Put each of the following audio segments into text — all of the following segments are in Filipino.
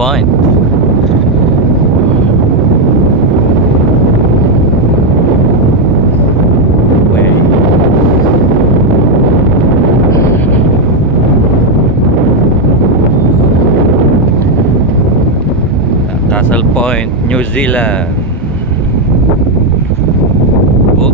Point. Way. Castle Point, New Zealand. Oh.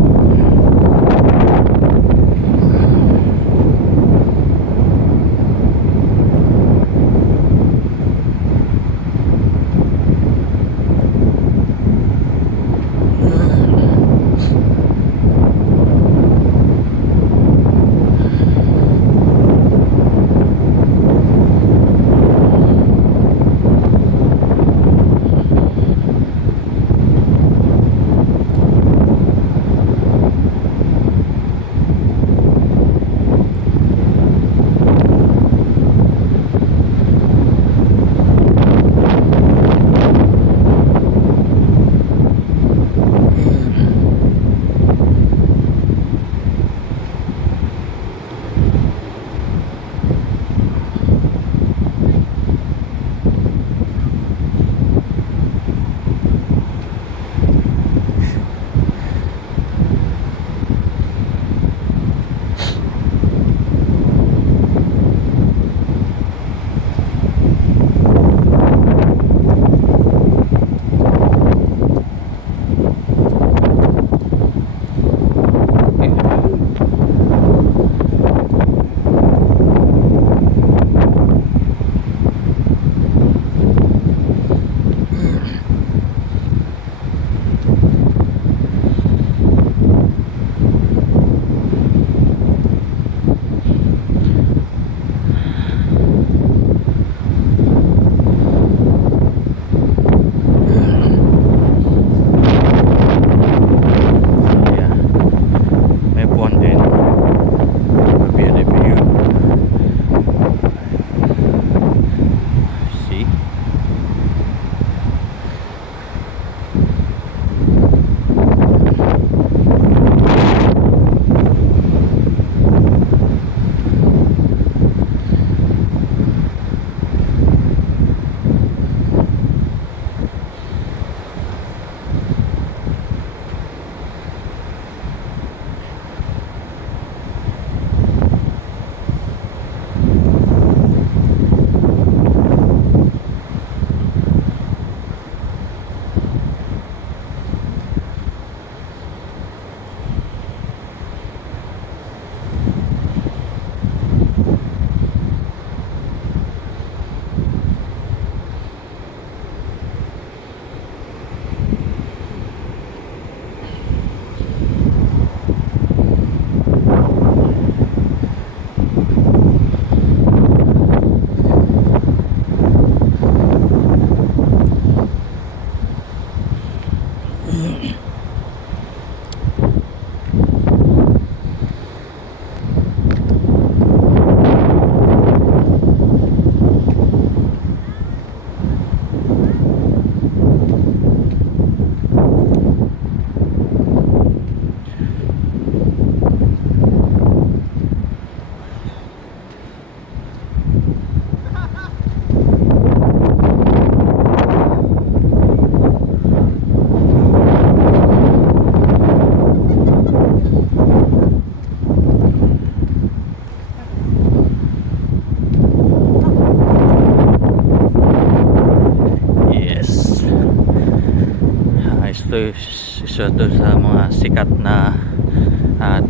Isa to sa mga sikat na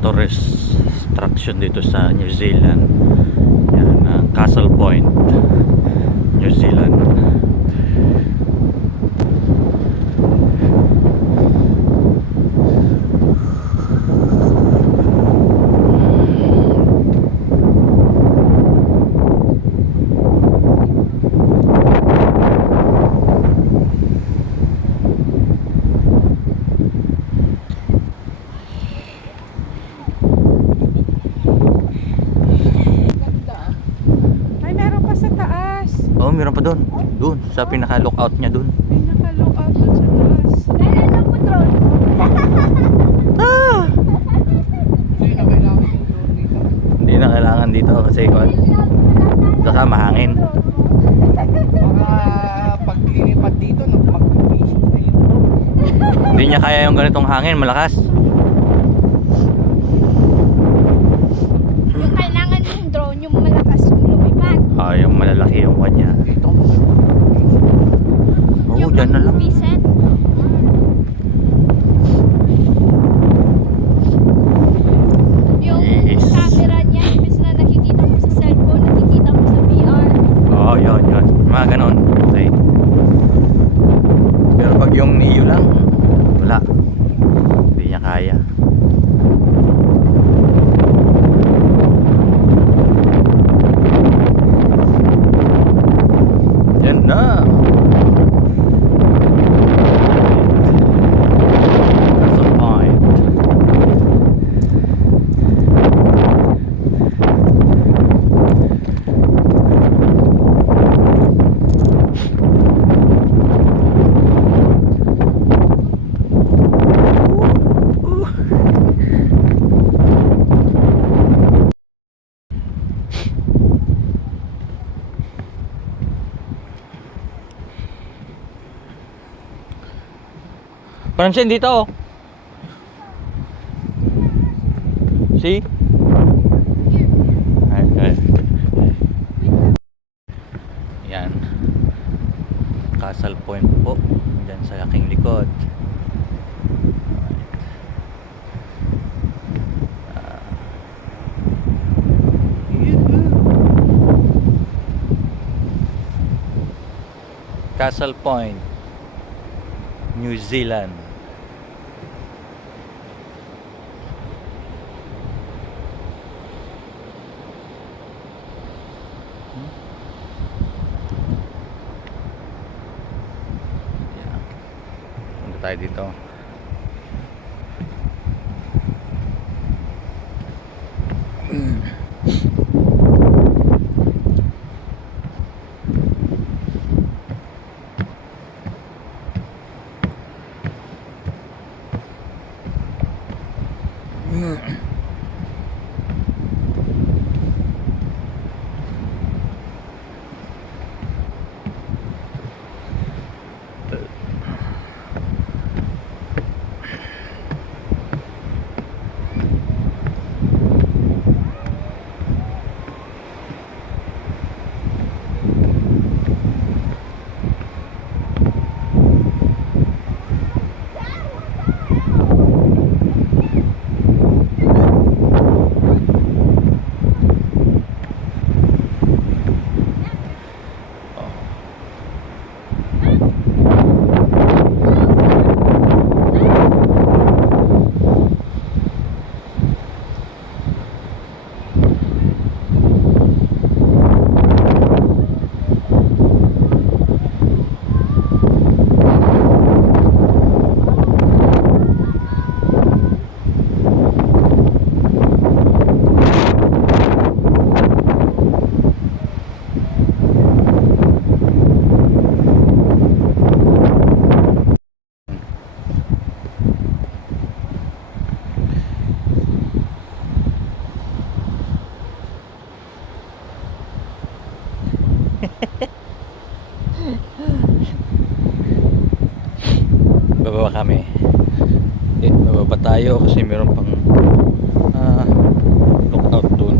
tourist attraction dito sa New Zealand. Yan, Castle Point, New Zealand. Oh, meron pa doon. Doon, sa pinaka-lookout niya doon. Pinaka-lookout doon sa taas. Meron po drone. Ah! Hindi na kailangan dito kasi baka mahangin. Baka lumipad dito, mag-fishing na yung group. Hindi niya kaya yung ganitong hangin, malakas. Yung kailangan yung drone, yung malakas yung lumipad. Yung malalaki yung kanya. Dito, Oo, dyan na lang. movie set. Yung Yes. camera niya, imbis na nakikita mo sa cellphone, nakikita mo sa VR. Oo, yun. Mga ganon. Okay. Pero pag yung iyo lang, wala. Hindi niya kaya. Yan na. That's a point. Francine, dito oh. See? Okay. Yan. Castle Point po. Diyan sa aking likod. Castle Point, New Zealand. Yeah. Punta tayo dito. Bababa kami. Bababa tayo kasi meron pang lookout dun.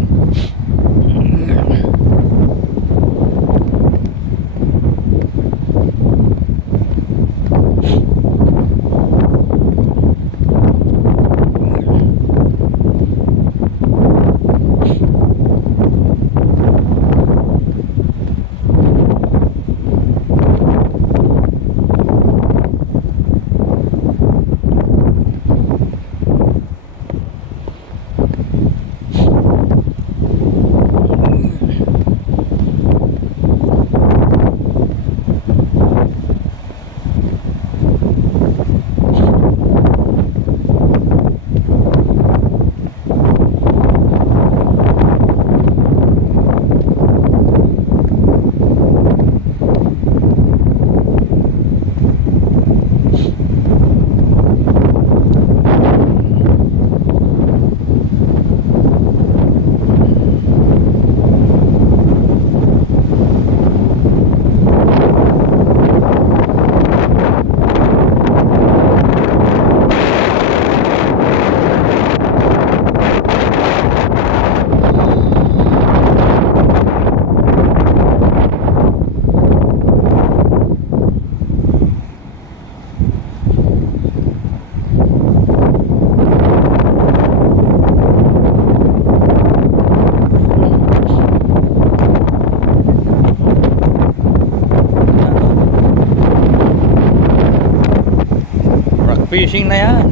fishing na yan.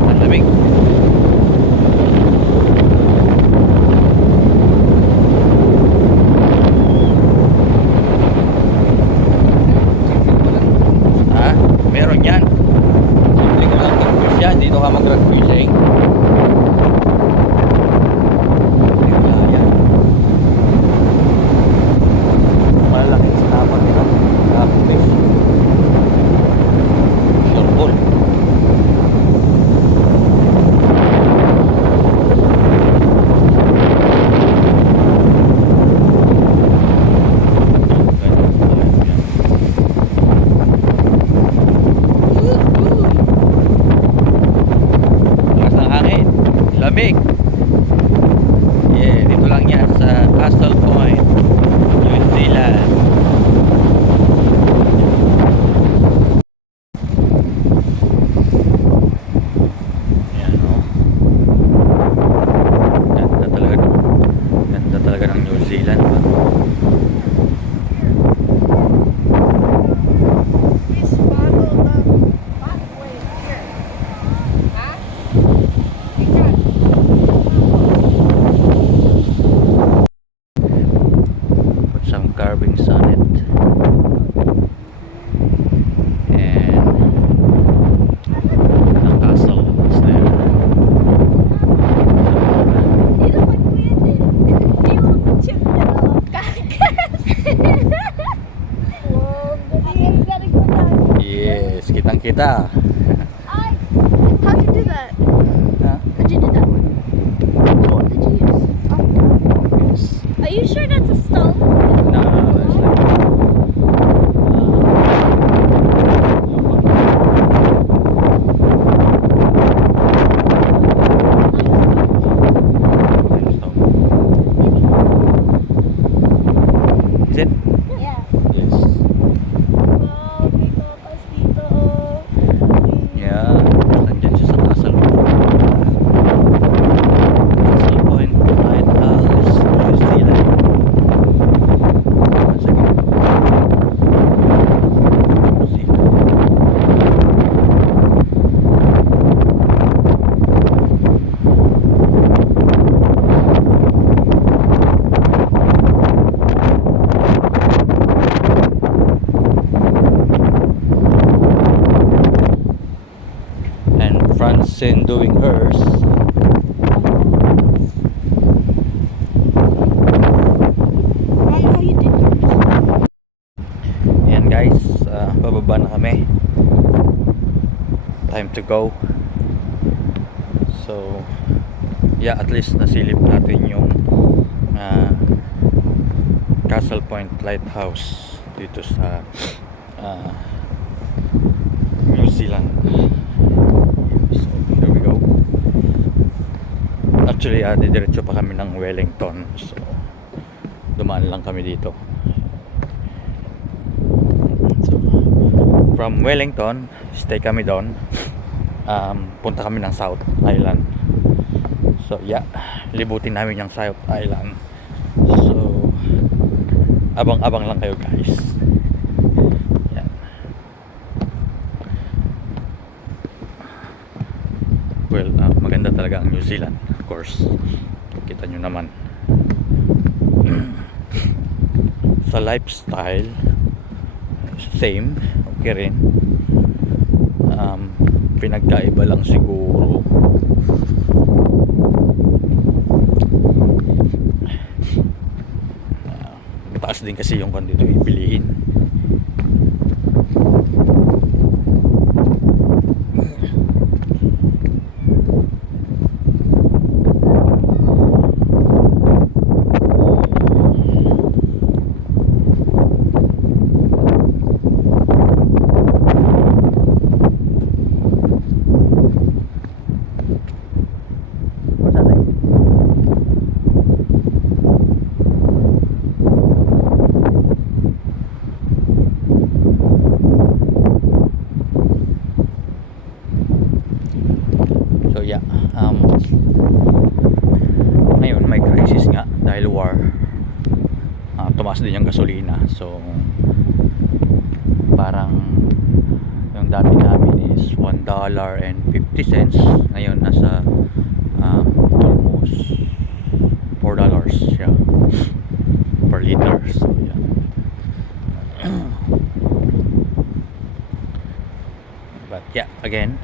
Ang lamig. Ha? Meron yan. Simple ka lang mag-fish yan. Dito ka mag-rock fishing. Wala yan. Malalaking snapper nila. Rock fish. Shoreball. Lakas ng hangin. Lamig. Yeah, dito lang yan sa Castle Point, New Zealand. Yan, oh. Ganda talaga. Ganda talaga ng New Zealand. Please follow the pathway here. Ha? Ikaw. Put some carvings on it. And the castle is there. Dito pa kuya din. Di mo ko chip na lang. Wow, gotta go down. Yes, kitang-kita. Ay, how'd you do that? Ha? How'd you do that one? What did you use? Yes. Are you sure that's a stone? No, it's like is it? Yeah. Yes. Wow, may kapas dito. Yeah, nandiyan siya sa Castle Point, Lighthouse, New Zealand. Once again. New Zealand. And Francine doing hers. Mom, how you did yours? Ayan guys, bababa na kami. Time to go. So yeah, at least nasilip natin yung Castle Point Lighthouse dito sa New Zealand. So here we go. Actually didiretso pa kami ng Wellington, so dumaan lang kami dito. So from Wellington, stay kami doon. Punta kami ng South Island. So yeah, libutin namin yung South Island. So abang-abang lang kayo guys. Yan. Well, maganda talaga ang New Zealand, of course. Kita nyo naman. Sa lifestyle, same, okay rin. Pinagkaiba lang siguro taas din kasi yung kandito ibilihin. So yeah, ngayon may crisis nga dahil war. Tumaas din yung gasolina. So parang yung dati namin is $1.50, ngayon nasa almost $4 siya per liter. So yeah. But yeah, again,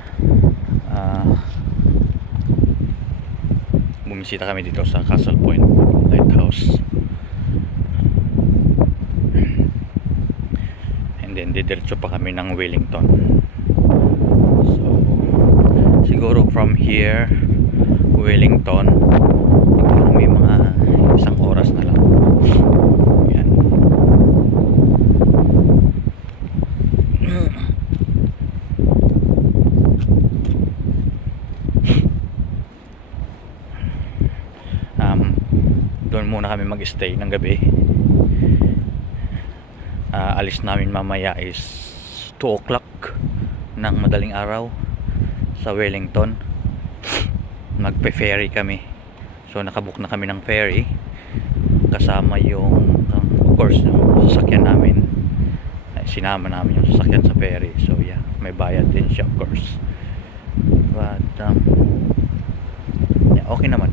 bumisita kami dito sa Castle Point Lighthouse, and then didiretso pa kami ng Wellington. So siguro from here Wellington siguro may mga isang oras na lang. Yan. Doon muna kami mag-stay ng gabi. Alis namin mamaya is 2 o'clock ng madaling araw sa Wellington. Magpe-ferry kami. So nakabook na kami ng ferry kasama yung of course yung sasakyan namin. Sinama namin yung sasakyan sa ferry. So yeah, may bayad din siya of course. But yeah, okay naman.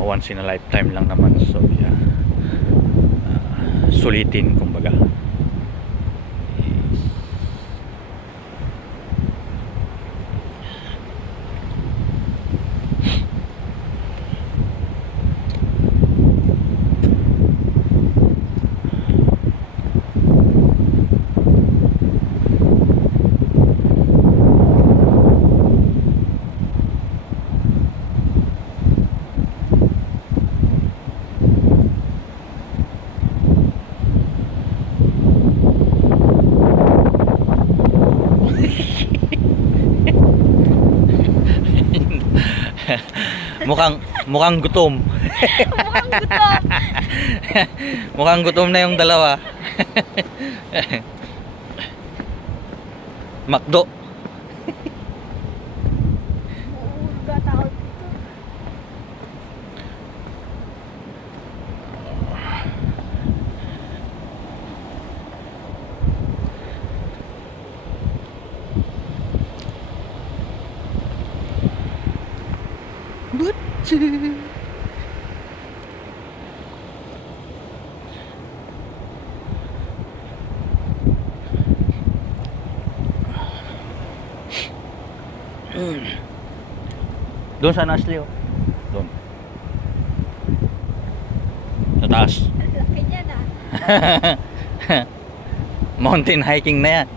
Once in a lifetime lang naman. So yeah, sulitin kumbaga. mukhang gutom. Mukhang gutom. Mukhang gutom na yung dalawa. McDo. Uugat ako dito. Doon sa Ashley, oh. Doon. Sa taas. Ang laki niya na. Mountain hiking na yan.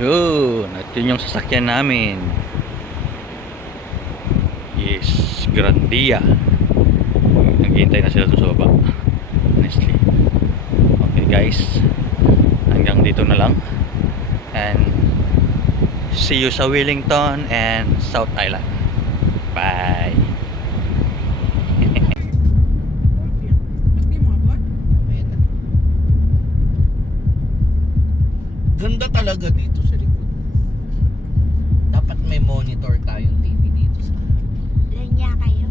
Yun, at yun yung sasakyan namin. Yes, Grandia. Naghihintay na sila doon sa baba. Honestly. Okay guys, hanggang dito na lang. And see you sa Wellington and South Island. Bye. Ganda talaga dito sa likod. Dapat may monitor tayong TV dito sa Lanya kayo.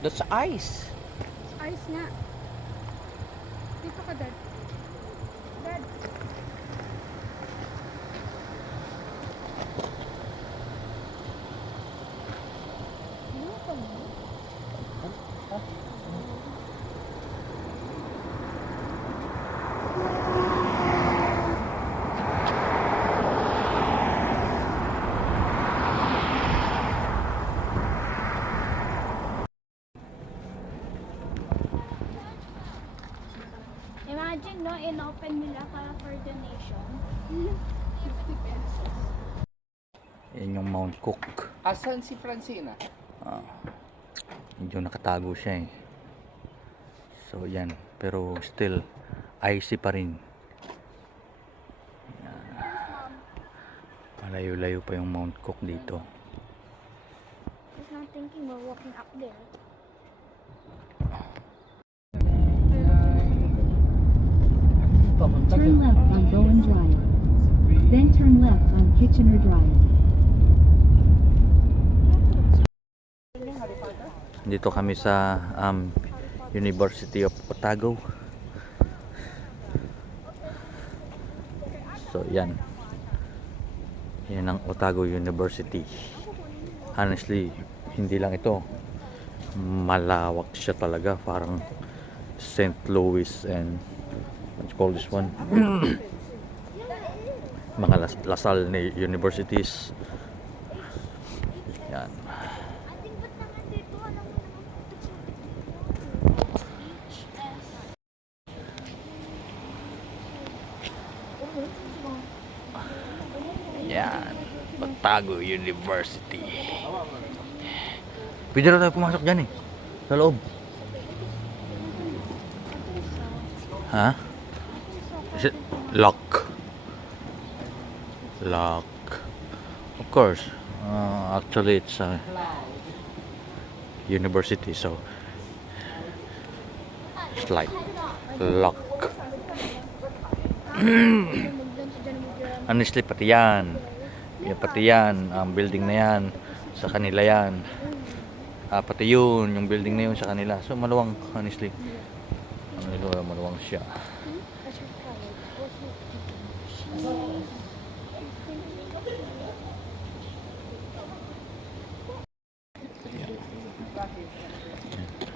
That's ice. Ayos nga. Dito ka, Dad. Dad. Ano ka mo? Imagine, no, in-open nila ka for donation. 50 pesos. Yan yung Mount Cook. Asan si Francina? Medyo nakatago siya eh. So yan, pero still icy pa rin. Yan. Malayo-layo pa yung Mount Cook dito. Just not thinking we're walking up there. Turn left on Bowen Drive. Then turn left on Kitchener Drive. Dito kami sa University of Otago. So yan. Yan ang Otago University. Honestly, hindi lang ito. Malawak siya talaga. Parang St. Louis and what's called this one? Mga Lasal universities. Yan. Yan. Otago University. Pwede na tayo pumasok dyan eh. Sa loob. Ha? Is it lock? Lock. Of course. Actually, it's a university, so it's like lock. Honestly, pati yan. Pati yan. Ang building na yan. Sa kanila yan. Pati yun. Yung building na yun sa kanila. So, maluwang, honestly. Maluwang siya.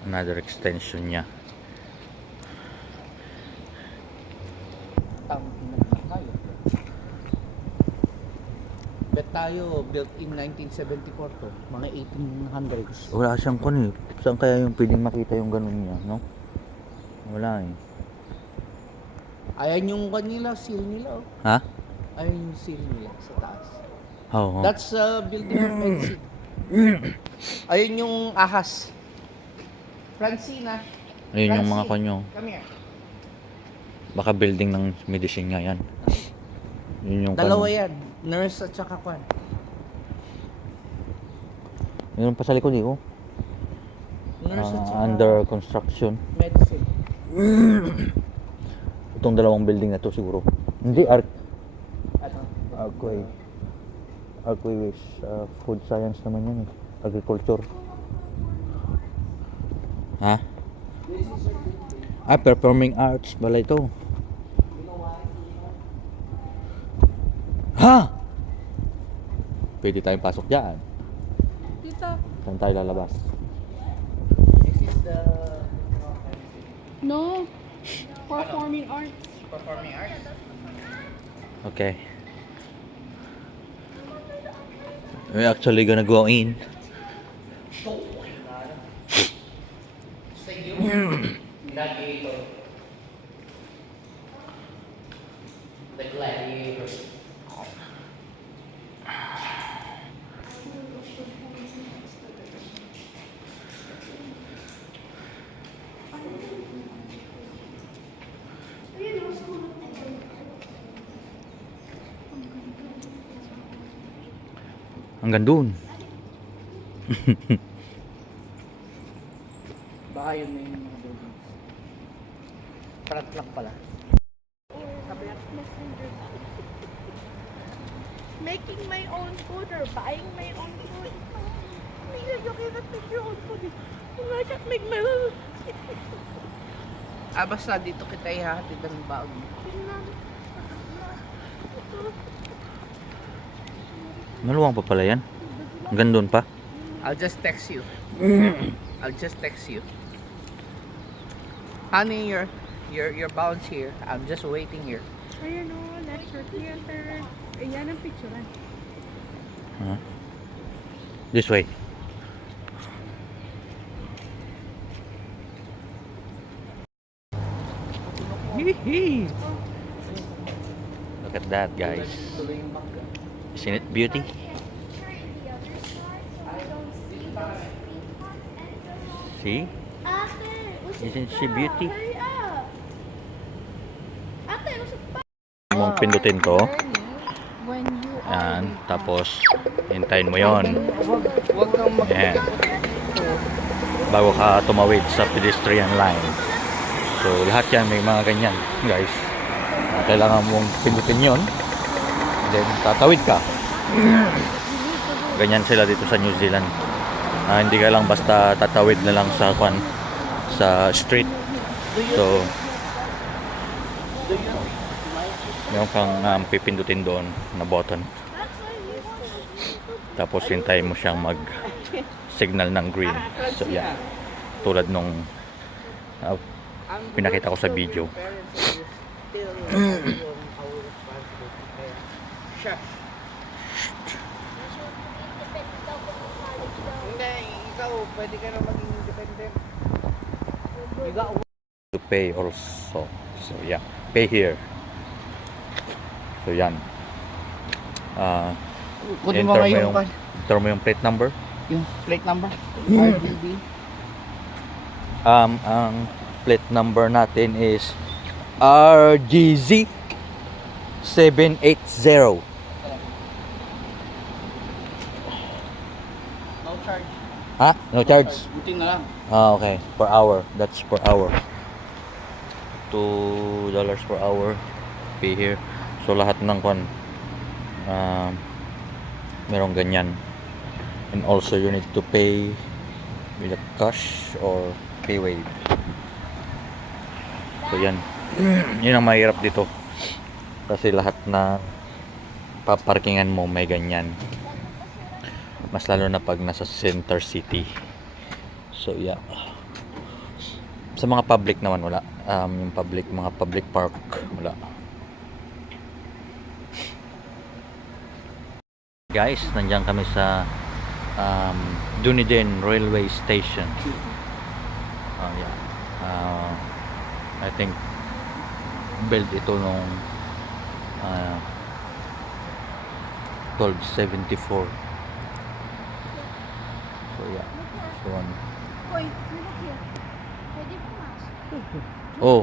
Another extension niya. Bet tayo, built in 1974 to. Mga 1800s. Wala siyang kun eh. Saan kaya yung pwedeng makita yung ganun niya, no? Wala eh. Ayan yung kanila, seal nila. Oh. Ha? Ayan yung seal nila sa taas. Oo. That's building of medicine. Ayun yung ahas. Francina. Ayun yung mga Francine, kanyo. Come here. Baka building ng medicine nga yan. Yun yung Dalawa yan. Nurse at saka kwan. Yun pa sa likod eh, oh. Nurse at saka Under construction. medicine. Itong dalawang building na to siguro. Hindi, Ano? Arquay food science naman yan eh. Agriculture. Ha? Performing arts pala ito. Ha? Pwede tayong pasok dyan. Dito. Saan tayo lalabas? This is the No. Performing arts. performing arts. Okay. We're actually gonna go in. Gladiator. The gladiator. Hanggang dun. Baka yun na yung mga buildings. Front lang pala. Making my own food or buying my own food. Basta dito kita ihahatid ang bag mo. Maluwang pa pala yan. Hanggang doon pa. I'll just text you. I'll just text you. Honey, your bounce here. I'm just waiting here. Ayun o, lecture theater. Ayan ang picturean. Huh? This way. Look at that, guys. Isn't it beauty? See? Isn't she beauty? Hurry up! Ate, usap pa! Mong pindutin to. When you Yan. Tapos, hintayin mo yon. Wag kang Yan. Bago ka tumawid sa pedestrian line. So, lahat yan may mga ganyan, guys. Kailangan mong pindutin yon. Then, tatawid ka. Ganyan sila dito sa New Zealand. Hindi ka lang basta tatawid na lang sa street. So, meron kang pipindutin doon na button. Tapos hintayin mo siyang mag-signal ng green. So, yeah. Tulad nung pinakita ko sa video. Hindi, ikaw, pwede ka na maging independent. To pay also. So, yeah. Pay here. So, yan. Kunin mo enter mo yung plate number. yung plate number. RDB. Ang plate number natin is RGZ 780. No charge. Ha? No charge? Buti na lang. Okay. Per hour. That's per hour. $2 per hour. Pay here. So, lahat ng merong ganyan. And also, you need to pay with a cash or pay wave. So, yan. Yun ang mahirap dito. Kasi lahat na paparkingan mo may ganyan. Mas lalo na pag nasa center city. So, yeah. Sa mga public naman, wala. Yung mga public park, wala. Guys, nandiyan kami sa Dunedin Railway Station. Yeah. I think build ito nung 1274. So yeah. So Hoy, look here. Pwede pumasok. oh.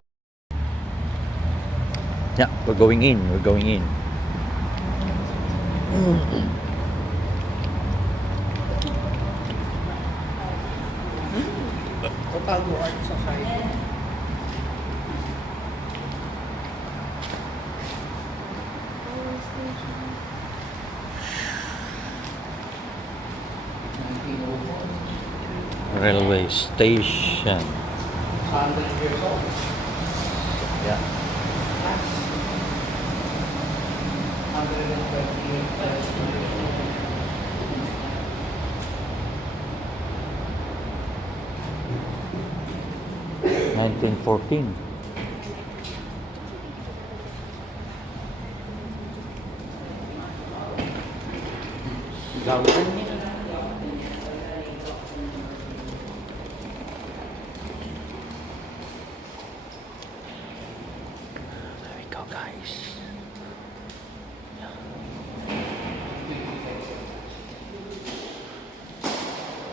Yeah, we're going in. We're going in. Otago Art Society. Railway station. 100 years old. Yeah. 1914. Gawin niya. There we go, guys.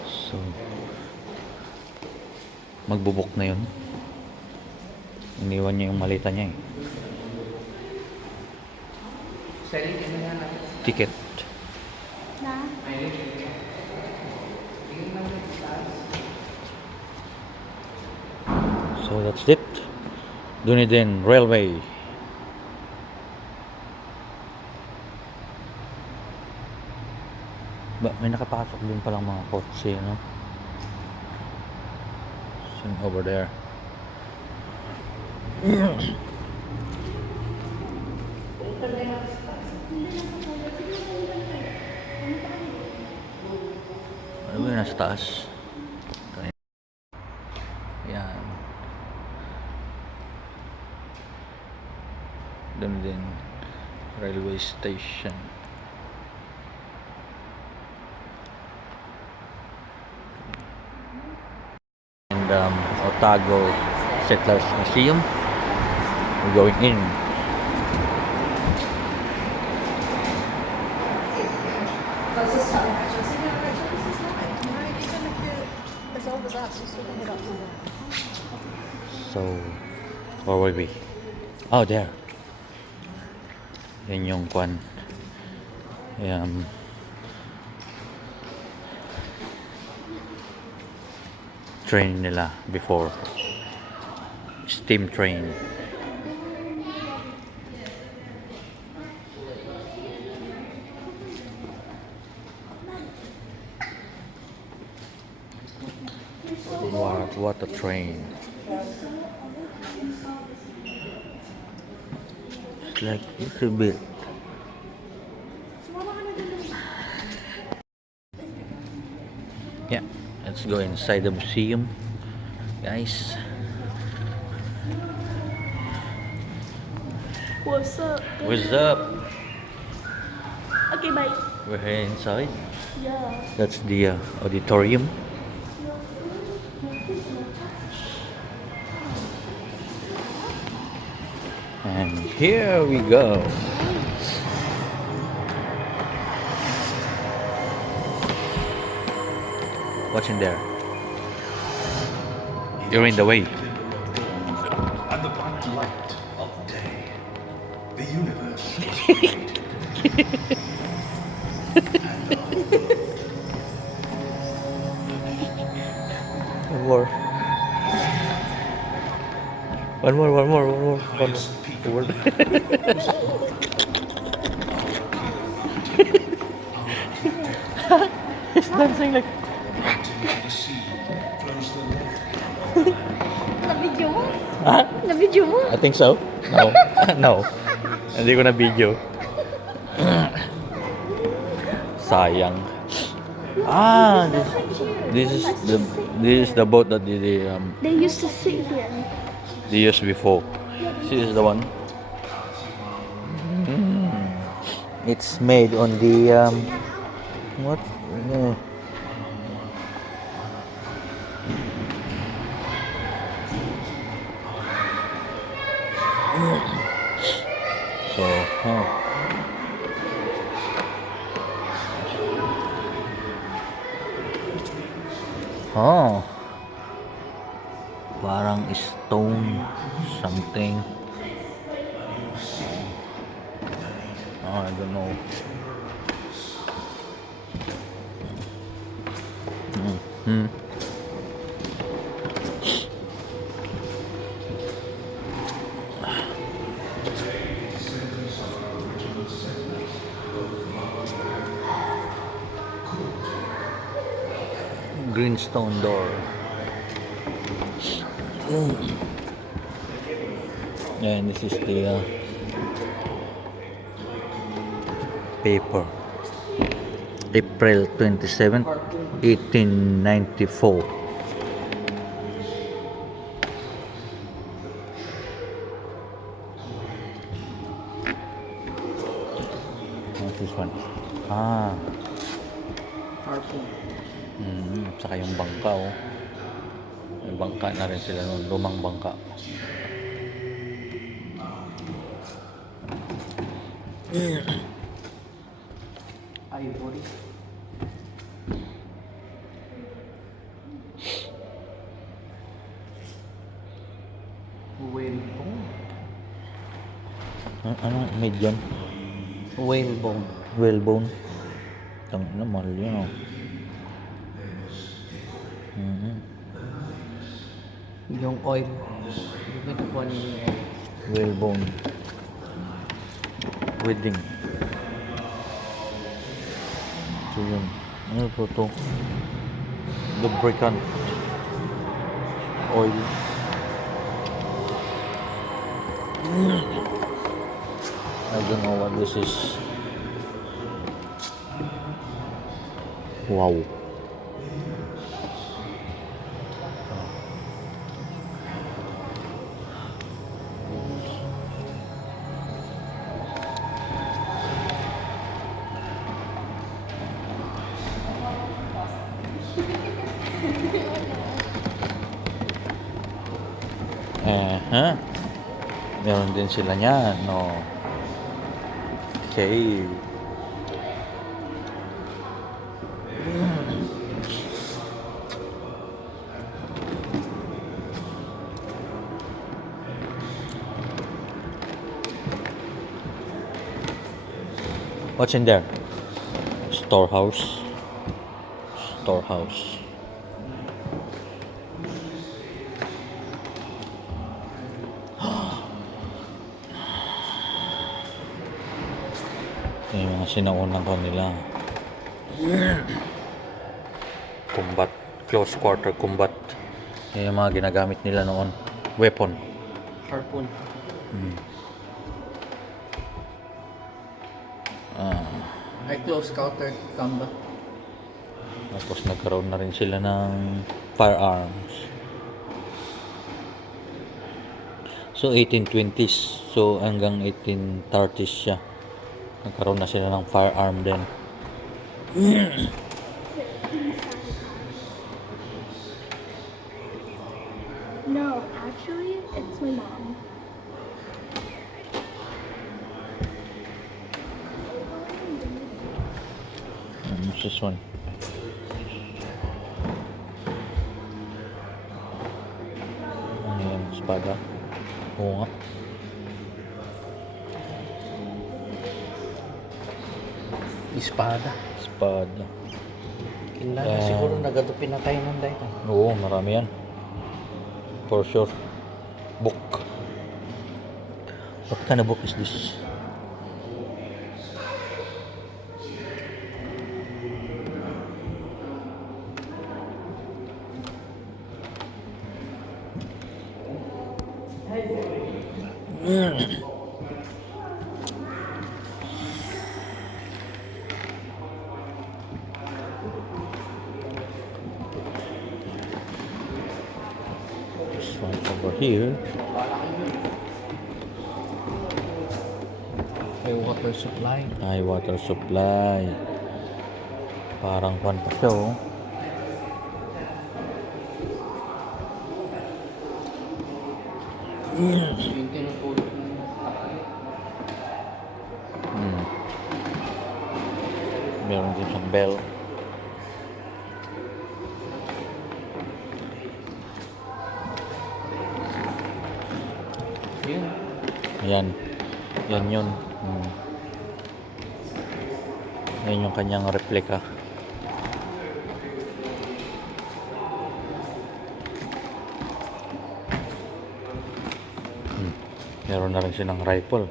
So, magbubuk na yun. Iniwan niya yung malita niya eh. Ticket. Na? So that's it. Dunedin Railway. May nakapasok din palang mga kotse, no? Seen over there. Ano ba yun nasa taas? Yan. Doon din. Railway station. And Otago Settlers Museum. We're going in. So, where were we? Oh, there. Yan yung kwan. Train nila before. Steam train. What a train. It's like a little bit. Yeah, let's go inside the museum, guys. What's up? What's up? Okay, bye. We're here inside. Yeah. That's the auditorium. And here we go. What's in there? You're in the way. And the bright light of day, the universe was created. One more. One more. Highest peak of land was He's dancing like. right into the sea flows the lake. Na-video mo? Huh? Na-video mo? I think so. No. No. Hindi ko na video. Sayang. This is the boat that They used to sit here. they used before. This is the one. It's made on the what? So, parang stone something. I don't know. Greenstone door. And this is the paper. April 27th, 1894. What's this one? Saka yung bangka, oh. May bangka na rin sila noon, lumang bangka. Ivory. Whalebone. Ano made yan? Whalebone. Whalebone. Tang na, mahal yun, oh. Yung oil. Yung kinukuha nila yung oil. Whalebone. Wedding. So yun. Ano po to? Lubricant oil. I don't know what this is. Wow. Ha? Meron din sila niyan, no? Okay. What's in there? Storehouse. Storehouse. Yung mga sinaunang kanila. Combat. Close quarter combat. Yung mga ginagamit nila noon. Weapon. Harpoon. Ay, close counter combat. Tapos nagkaroon na rin sila ng firearms. So 1820s. So hanggang 1830s siya. Nagkaroon na sila ng firearm din. No, actually, it's my mom. What's this one? Ano yan? Espada? Oo nga. Espada. Espada. Kinala siguro nagadupin na tayo ng dahil. Oo, marami yan. For sure. Book. What kind of book is this? This one over here. May water supply. Ay, water supply. Parang kwan pa siya, oh. Yung tinutulog ng Meron din siyang bell. yun. Ayan. Yan yun. Yan yung kanyang replica. Meron na rin silang rifle.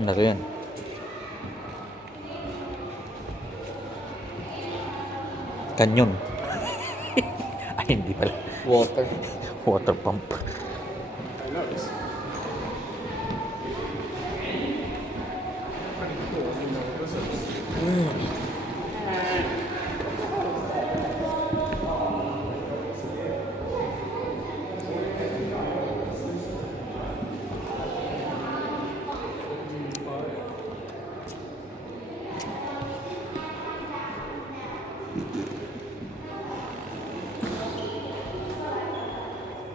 Ano to yan? Canyon. Ay, hindi pala. Water. Water pump.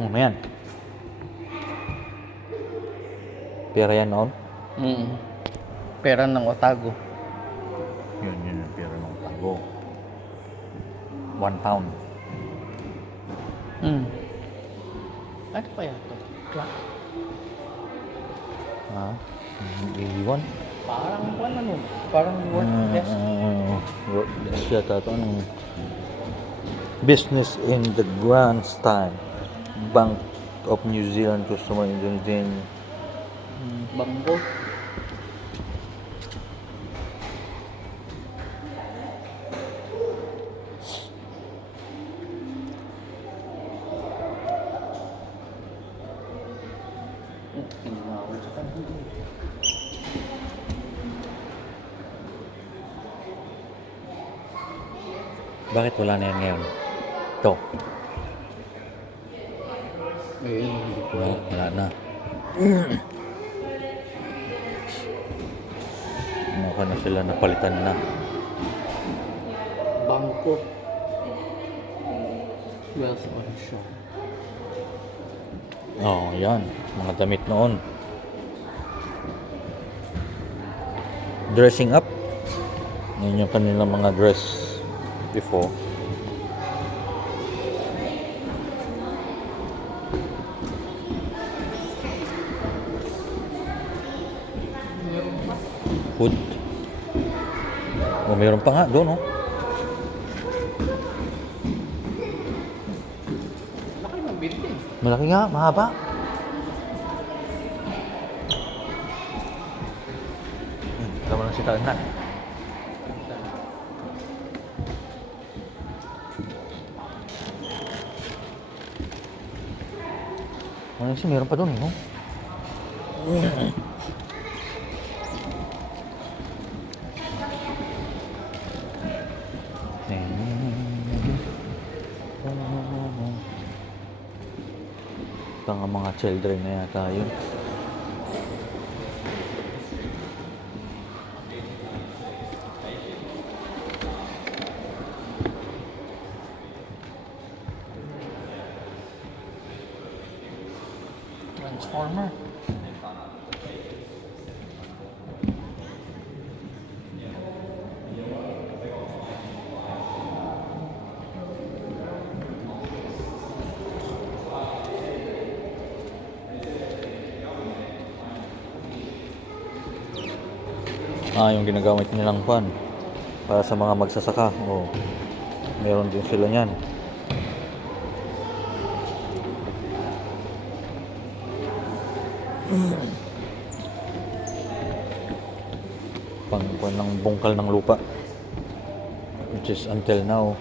Ano yan? Pera yan noon? Pera ng Otago. Yun yung pera ng tago. 1 pound. Ano kaya to? Clock? Ha? Iwan? Parang ano? Parang worthless. Worthless yata ito. Anong business in the grand style. Bank of New Zealand customer in Bangko. Bakit wala na yan ngayon? Ito. Wala na. Mukha na sila napalitan na. Bangko. Wells on shore. Oo, yan. Mga damit noon. Dressing up. Yan yung kanilang mga dress before. Hood. Oh, meron pa nga doon, oh. Laki ng building. Malaki nga, mahaba. Tama lang si Tanan. Ano sih, meron pa doon, no? Mga children na yata yun. Transformer. Yung ginagamit nilang pan para sa mga magsasaka. Oh, meron din sila niyan. Pang ng bungkal ng lupa, which is until now.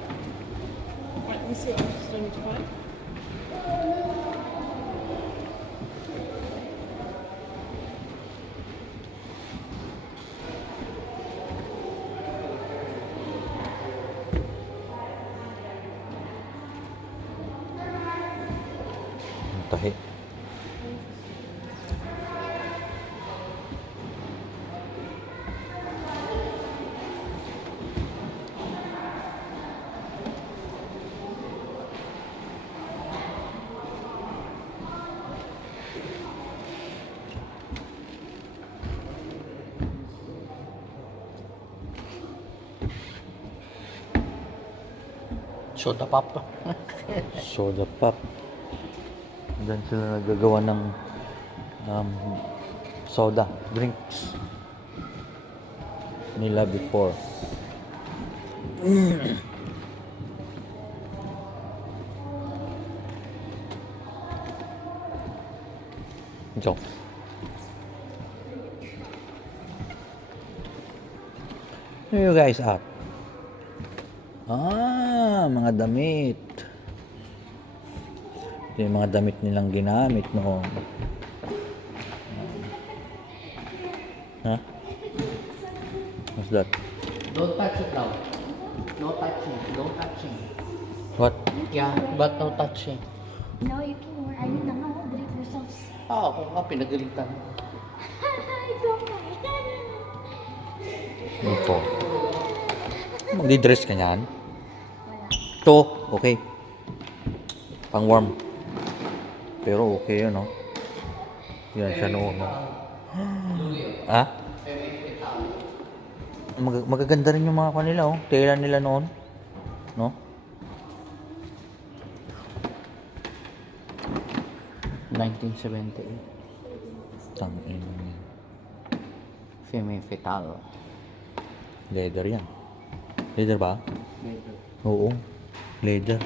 Tahi. Soda pop. Soda pop. Diyan sila nagagawa ng soda drinks nila before. So, where you guys at? Mga damit. Ito yung mga damit nilang ginamit noon. Ha? What's that? Don't touch it now. No touching. Don't touching. What? Yeah, but no touching. Now you can wear, I mean, no, break yourselves. Ako nga pinagalitan. It's okay. Ito. Magdi-dress ka niyan? Wala. Ito, okay. Pang warm. Pero okay yun, no? Yan siya noon, no? Ah? Magaganda rin yung mga kanila, oh. Tela nila noon. No? Tangin mo yan. Femme Fatale. Leather yan. Leather ba? Oo. Leather.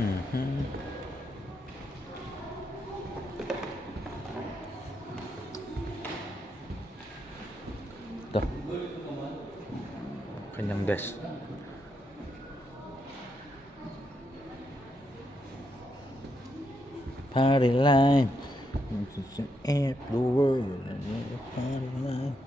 Mhm. Ito. Kanyang desk. Party line. Air the world. Party line.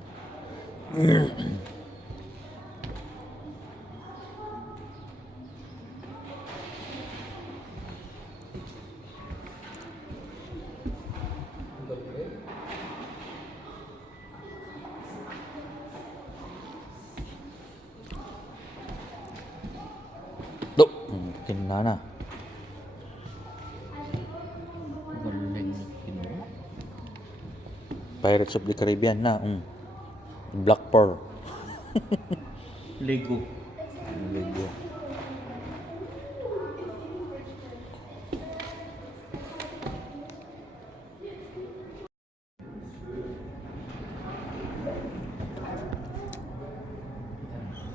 Do. Tingnan na. Galing Pinoy. Pirates of the Caribbean na. Black Pearl. Lego. Lego.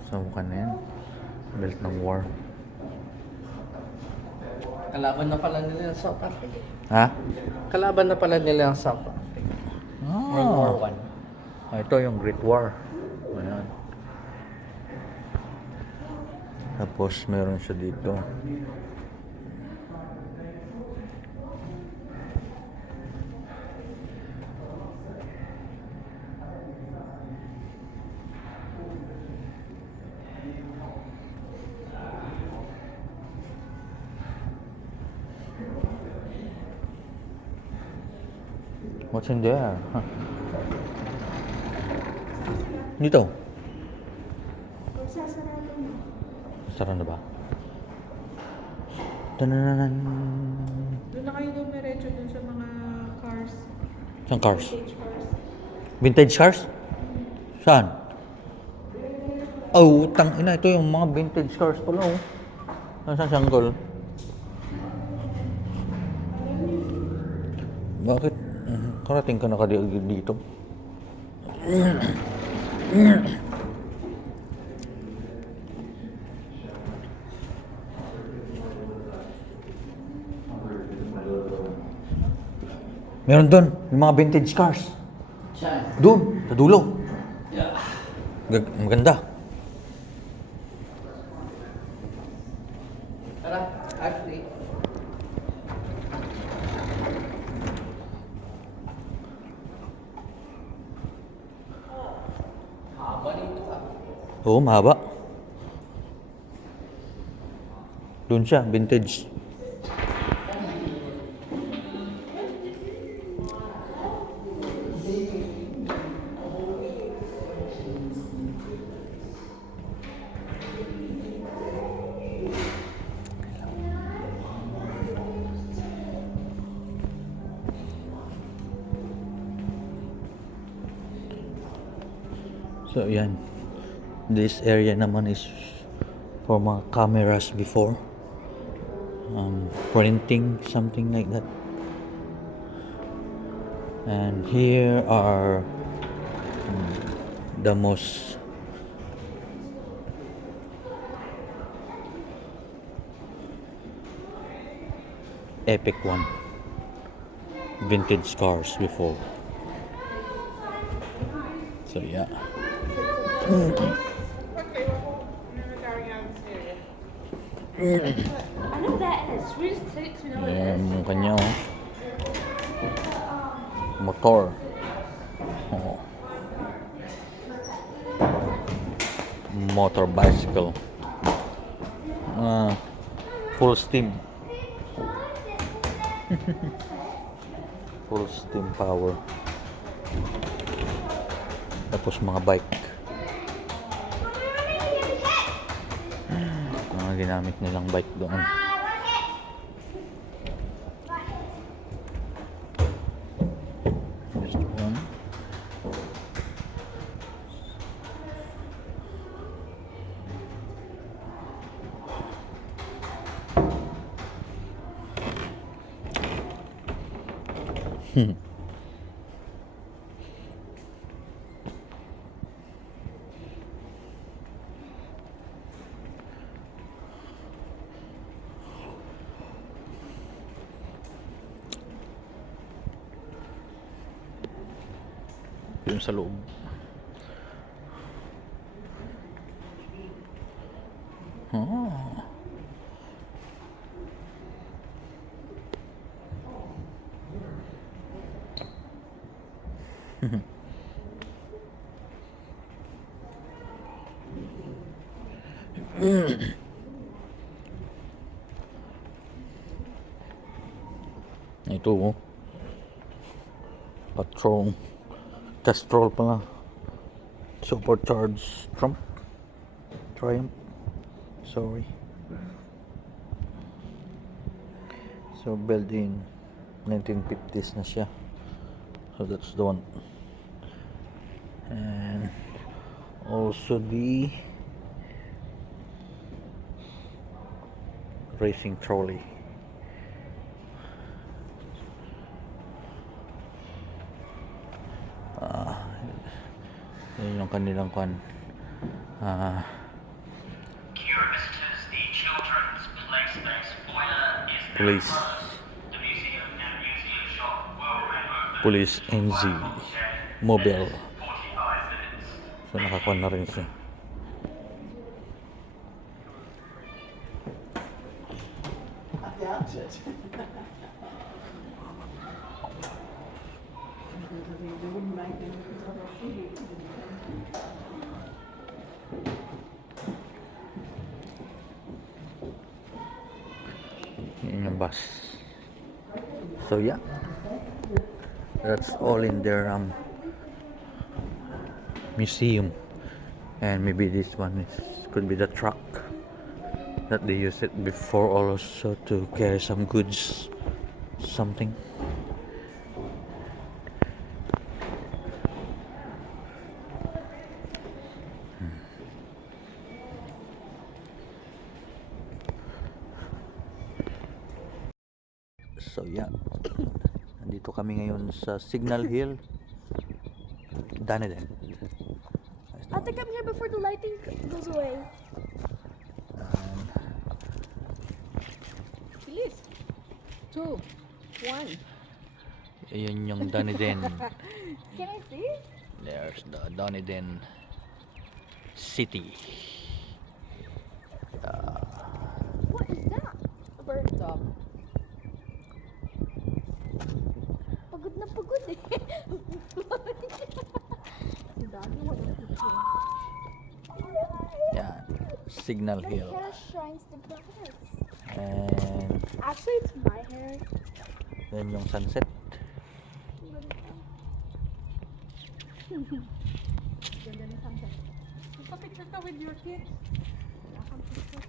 Subukan na yan. Belt ng war. Kalaban na pala nila yung South Africa. Ha? Kalaban na pala nila yung South Africa. World War I. Ito yung Great War. Ayan. Tapos meron siya dito. What's in there? Huh. Dito. Sara na ba? Tananan. Doon na kayo dumiretso dun sa mga cars. Saan cars? Stage cars. Vintage cars? Saan? Oh, tang ina, ito yung mga vintage cars pala, oh. Nasaan siyang goal? Bakit? Karating ka na dito. Meron doon, yung mga vintage cars. Saan? Doon, sa dulo. Maganda. Tara, actually. Haba nito ah. Oo, mahaba. Doon siya, vintage. So, yan. This area naman is for mga cameras before. Printing, something like that. And here are the most epic one. Vintage cars before. So, yeah. I know that is. We just takes me know what it is. Yung kanya, oh. Motor. Oh. Motor bicycle. Full steam. Full steam power. Tapos mga bike. Mga ginamit nilang bike doon. Just one. Yung sa loob. Oh. Ito oh. Patrol. Castrol pala. Supercharged Triumph. Sorry. So built in 1950s na siya. So that's the one. And also the racing trolley. Yun yung kanilang kwan. Cure visitors, the children's play space foyer is now Police. closed. The museum and museum shop will reopen. Police NZ Mobile. 45 minutes. So nakakuha na rin siya. Yun yung bus. So yeah, that's all in their museum. And maybe this one could be the truck that they used it before also to carry some goods, something. So yeah, nandito kami ngayon sa Signal Hill, Dunedin. I think I'm here before the lighting goes away. Please. 2, 1. Ayun yung Dunedin. Can I see? There's the Dunedin City. What is that? A bird dog. Pagod na pagod eh. Ang dami mo na picture. Yan, Signal My Hill. hair shines the brightest. And Actually, it's my hair. then yung sunset. Ganda ng sunset. Magpa-picture ka with your kids. Wala kang picture.